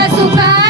açúcar.